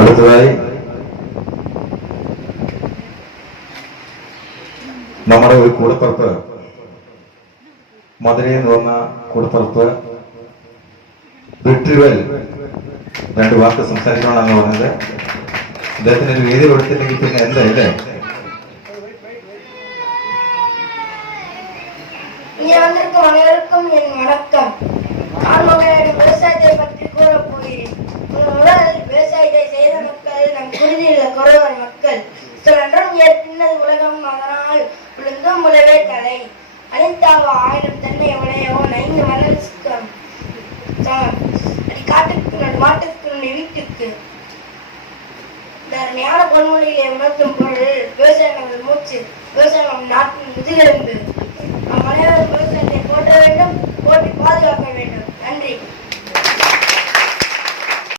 അടുത്തതായി നമ്മുടെ ഒരു കൂടപ്പുറപ്പ് മധുരയിൽ നിന്ന് വന്ന കൂടപ്പുറപ്പ് വെട്രിവൽ രണ്ട് വാക്ക് സംസാരിക്കണമെന്നാണ് പറഞ്ഞത് അദ്ദേഹത്തിന് ഒരു വേദി കൊടുത്തില്ലെങ്കിൽ പിന്നെ എന്താ ഇല്ലേ இங்கே வந்திருக்கும் அனைவருக்கும் என் வணக்கம் மக்கள். சுழன்றும் ஏற்பின்னது உலகம் அதனால் விழுந்தும் உழவே தலை அனைத்தாக ஆயிரம் தன்னை எவனையோ ஐந்து மணல் காட்டுக்கு மாட்டுக்கு நடு வீட்டுக்கு. இந்த அருமையான உணர்த்தும் பொருள் விவசாயம் மூச்சு. விவசாயம் நாட்டின் முதுகெலும்பு.